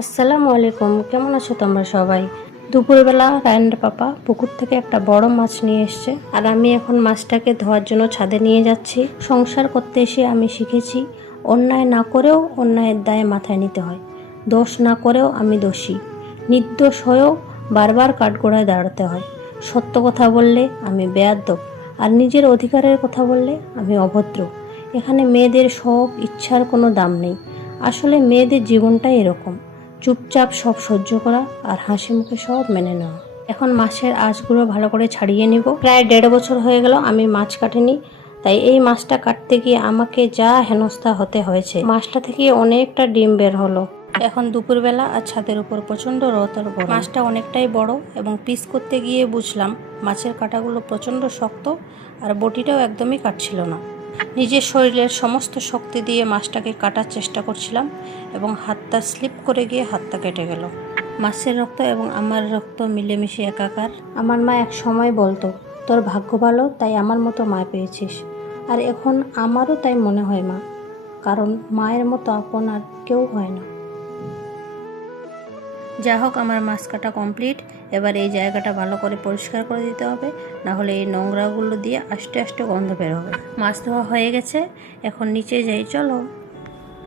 আসসালামু আলাইকুম, কেমন আছো তোমরা সবাই? দুপুরবেলা রায়নের পাপা পুকুর থেকে একটা বড় মাছ নিয়ে এসছে, আর আমি এখন মাছটাকে ধোয়ার জন্য ছাদে নিয়ে যাচ্ছি। সংসার করতে এসে আমি শিখেছি, অন্যায় না করেও অন্যায়ের দায় মাথায় নিতে হয়। দোষ না করেও আমি দোষী, নির্দোষ হয়েও বারবার কাঠগড়ায় দাঁড়াতে হয়। সত্য কথা বললে আমি বেয়াদ্দব, আর নিজের অধিকারের কথা বললে আমি অভদ্র। এখানে মেয়েদের শখ ইচ্ছার কোনো দাম নেই। আসলে মেয়েদের জীবনটাই এরকম, চুপচাপ সব সহ্য করা আর হাসি মুখে সব মেনে নেওয়া। এখন মাছের আঁশগুলো ভালো করে ছাড়িয়ে নিব। প্রায় 1.5 বছর হয়ে গেল আমি মাছ কাটিনি, তাই এই মাছটা কাটতে গিয়ে আমাকে যা হেনস্থা হতে হয়েছে। মাছটা থেকে অনেকটা ডিম বের হলো। এখন দুপুরবেলা আর ছাদের উপর প্রচণ্ড রোদ আর গরম। মাছটা অনেকটাই বড় এবং পিস করতে গিয়ে বুঝলাম মাছের কাঁটাগুলো প্রচণ্ড শক্ত আর বটিটাও একদমই কাটছিল না। নিজের শরীরের সমস্ত শক্তি দিয়ে মাছটাকে কাটার চেষ্টা করছিলাম এবং হাতটা স্লিপ করে গিয়ে হাতটা কেটে গেল। মাছের রক্ত এবং আমার রক্ত মিলেমিশে একাকার। আমার মা এক সময় বলতো, তোর ভাগ্য ভালো তাই আমার মতো মা পেয়েছিস। আর এখন আমারও তাই মনে হয় মা, কারণ মায়ের মতো আপন আর কেউ হয় না। যা হোক, আমার মাছ কাটা কমপ্লিট। এবার এই জায়গাটা ভালো করে পরিষ্কার করে দিতে হবে, না হলে এই নোংরাগুলো দিয়ে আস্তে আস্তে গন্ধ বের হবে। মাছ ধোয়া হয়ে গেছে, এখন নিচে যাই, চলো।